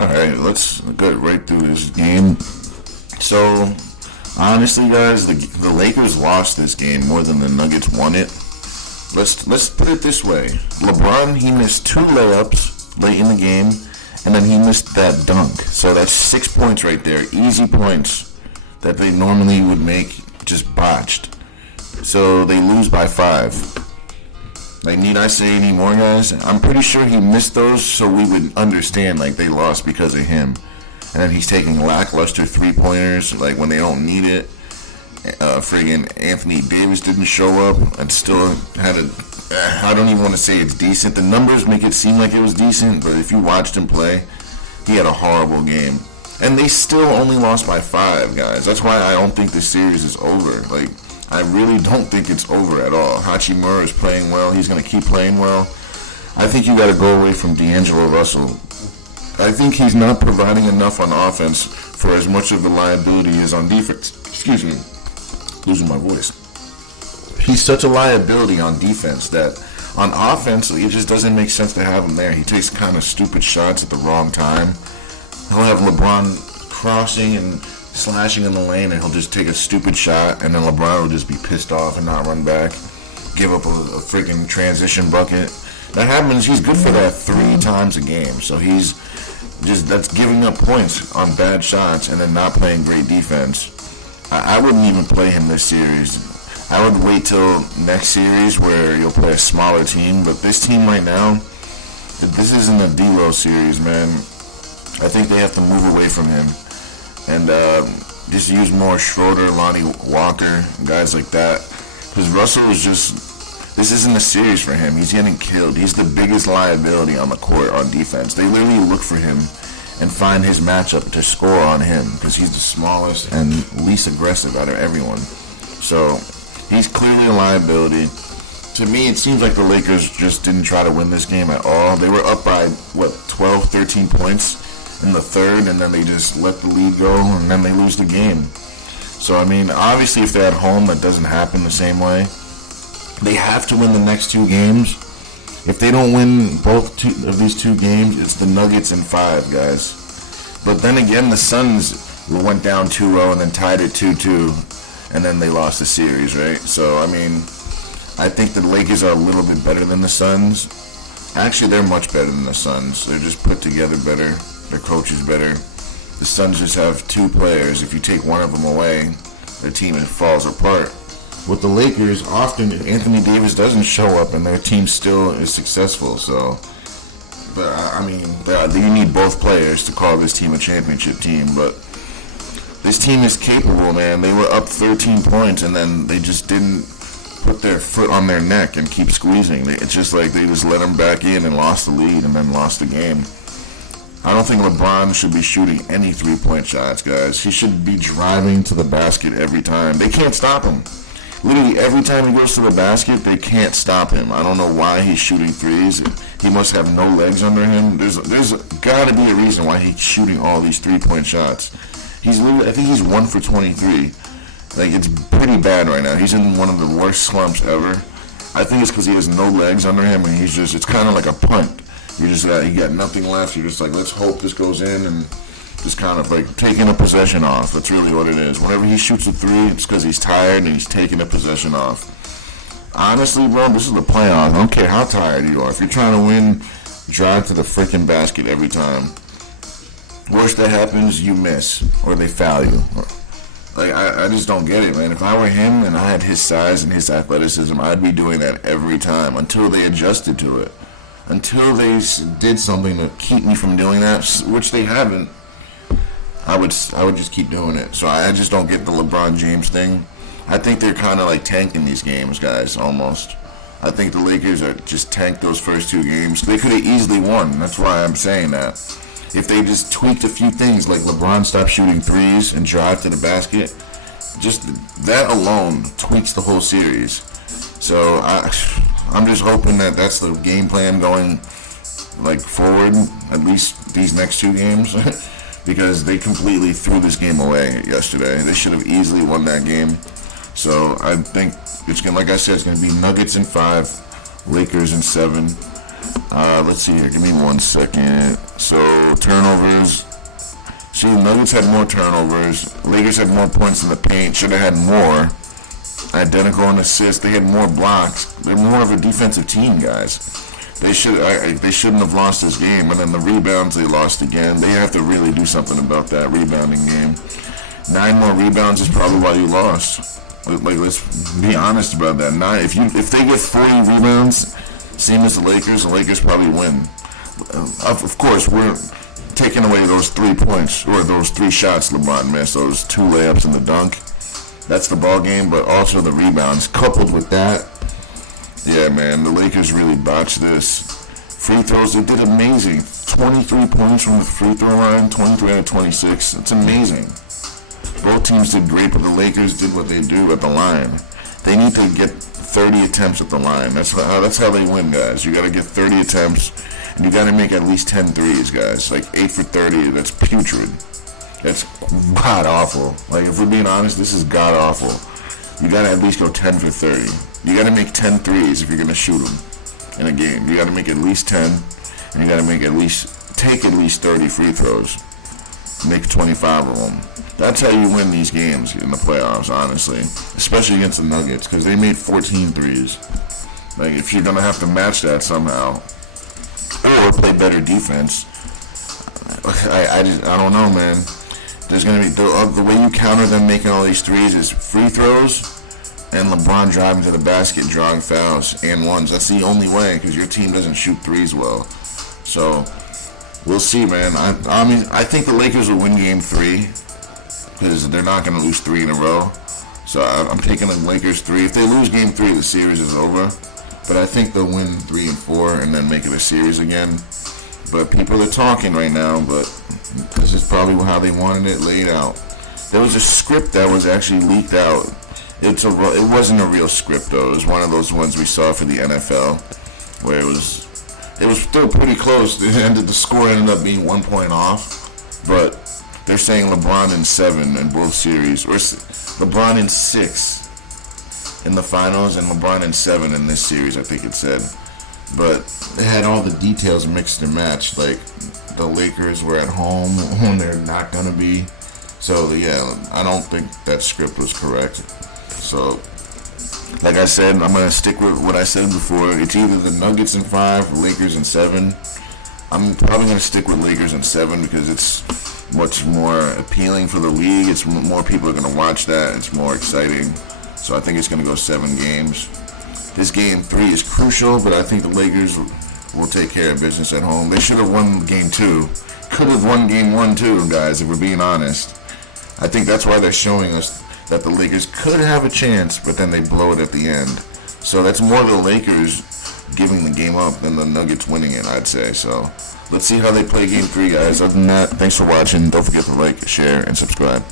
All right, let's get right through this game. So, honestly, guys, the Lakers lost this game more than the Nuggets won it. Let's put it this way: LeBron, he missed two layups late in the game, and then he missed that dunk. So that's 6 points right there, easy points that they normally would make, just botched. So they lose by 5. Like, need I say any more, guys? I'm pretty sure he missed those so we would understand, like, they lost because of him. And then he's taking lackluster three-pointers, like, when they don't need it. Friggin' Anthony Davis didn't show up and still had I don't even want to say it's decent. The numbers make it seem like it was decent, but if you watched him play, he had a horrible game. And they still only lost by 5, guys. That's why I don't think this series is over. Like, I really don't think it's over at all. Hachimura is playing well. He's going to keep playing well. I think you got to go away from D'Angelo Russell. I think he's not providing enough on offense for as much of a liability as on defense. Excuse me. Losing my voice. He's such a liability on defense that on offense, it just doesn't make sense to have him there. He takes kind of stupid shots at the wrong time. He'll have LeBron crossing and slashing in the lane, and he'll just take a stupid shot, and then LeBron will just be pissed off and not run back, give up a freaking transition bucket. That happens. He's good for that 3 times a game, so that's giving up points on bad shots and then not playing great defense. I wouldn't even play him this series. I would wait till next series where you'll play a smaller team, but this team right now, this isn't a D-Lo series, man. I think they have to move away from him and just use more Schroeder, Lonnie Walker, guys like that. Because Russell is this isn't a series for him. He's getting killed. He's the biggest liability on the court on defense. They literally look for him and find his matchup to score on him because he's the smallest and least aggressive out of everyone. So he's clearly a liability. To me, it seems like the Lakers just didn't try to win this game at all. They were up by, 12, 13 points in the third, and then they just let the lead go, and then they lose the game. So, I mean, obviously if they're at home, that doesn't happen the same way. They have to win the next 2 games. If they don't win both of these 2 games, it's the Nuggets in 5, guys. But then again, the Suns went down 2-0 and then tied it 2-2, and then they lost the series, right? So, I mean, I think the Lakers are a little bit better than the Suns. Actually, they're much better than the Suns. They're just put together better. Their coach is better. The Suns just have 2 players. If you take one of them away, their team falls apart. With the Lakers, often Anthony Davis doesn't show up and their team still is successful. So, but I mean, you need both players to call this team a championship team. But this team is capable, man. They were up 13 points and then they just didn't put their foot on their neck and keep squeezing. It's just like they just let them back in and lost the lead and then lost the game. I don't think LeBron should be shooting any 3-point shots, guys. He should be driving to the basket every time. They can't stop him. Literally every time he goes to the basket, they can't stop him. I don't know why he's shooting threes. He must have no legs under him. There's got to be a reason why he's shooting all these 3-point shots. I think he's 1 for 23. Like, it's pretty bad right now. He's in one of the worst slumps ever. I think it's because he has no legs under him, and it's kind of like a punt. You got nothing left. You're just like, let's hope this goes in, and just kind of like taking a possession off. That's really what it is. Whenever he shoots a 3, it's because he's tired and he's taking a possession off. Honestly, bro, this is the playoffs. I don't care how tired you are. If you're trying to win, drive to the freaking basket every time. Worst that happens, you miss, or they foul you. Like, I just don't get it, man. If I were him and I had his size and his athleticism, I'd be doing that every time until they adjusted to it. Until they did something to keep me from doing that, which they haven't, I would just keep doing it. So I just don't get the LeBron James thing. I think they're kind of like tanking these games, guys, almost. I think the Lakers are just tanked those first 2 games. They could have easily won. That's why I'm saying that. If they just tweaked a few things, like LeBron stopped shooting 3s and drive to the basket, just that alone tweaks the whole series. So I'm just hoping that that's the game plan going forward, at least these next 2 games, because they completely threw this game away yesterday. They should have easily won that game. So I think like I said, it's going to be Nuggets in 5, Lakers in 7. Let's see here. Give me 1 second. So, turnovers. See, Nuggets had more turnovers. Lakers had more points in the paint. Should have had more. Identical in assists. They had more blocks. They're more of a defensive team, guys. They shouldn't have lost this game. And then the rebounds, they lost again. They have to really do something about that rebounding game. 9 more rebounds is probably why you lost. Like, let's be honest about that. If they get 40 rebounds, same as the Lakers probably win. Of course, we're taking away those 3 points or those 3 shots LeBron missed, those 2 layups and the dunk. That's the ball game, but also the rebounds. Coupled with that, yeah, man, the Lakers really botched this. Free throws, they did amazing. 23 points from the free throw line, 23 out of 26. It's amazing. Both teams did great, but the Lakers did what they do at the line. They need to get 30 attempts at the line. That's how they win, guys. You got to get 30 attempts, and you got to make at least 10 threes, guys. Like 8 for 30, that's putrid. That's god-awful. Like, if we're being honest, this is god-awful. You got to at least go 10 for 30. You got to make 10 threes if you're going to shoot them in a game. You got to make at least 10, and you got to take at least 30 free throws. Make 25 of them. That's how you win these games in the playoffs, honestly. Especially against the Nuggets, because they made 14 threes. Like, if you're going to have to match that somehow, or play better defense, I don't know, man. There's going to be, the way you counter them making all these threes is free throws and LeBron driving to the basket, drawing fouls and ones. That's the only way, because your team doesn't shoot threes well. So, we'll see, man. I mean, I think the Lakers will win game 3, because they're not going to lose 3 in a row. So I'm taking the Lakers 3. If they lose game 3, the series is over. But I think they'll win 3 and 4 and then make it a series again. But people are talking right now, but this is probably how they wanted it laid out. There was a script that was actually leaked out. It wasn't a real script, though. It was one of those ones we saw for the NFL, where it was still pretty close. The score ended up being 1 point off, but they're saying LeBron in 7 in both series, or LeBron in 6 in the finals, and LeBron in 7 in this series, I think it said. But they had all the details mixed and matched, like the Lakers were at home when they're not going to be. So, yeah, I don't think that script was correct. So, like I said, I'm going to stick with what I said before. It's either the Nuggets in 5, Lakers in 7. I'm probably going to stick with Lakers in 7 because it's much more appealing for the league. It's more people are going to watch that. It's more exciting. So I think it's going to go 7 games. This game 3 is crucial, but I think the Lakers will take care of business at home. They should have won game 2. Could have won game 1 too, guys, if we're being honest. I think that's why they're showing us that the Lakers could have a chance, but then they blow it at the end. So that's more the Lakers giving the game up than the Nuggets winning it, I'd say. So let's see how they play game 3, guys. Other than that, thanks for watching. Don't forget to like, share, and subscribe.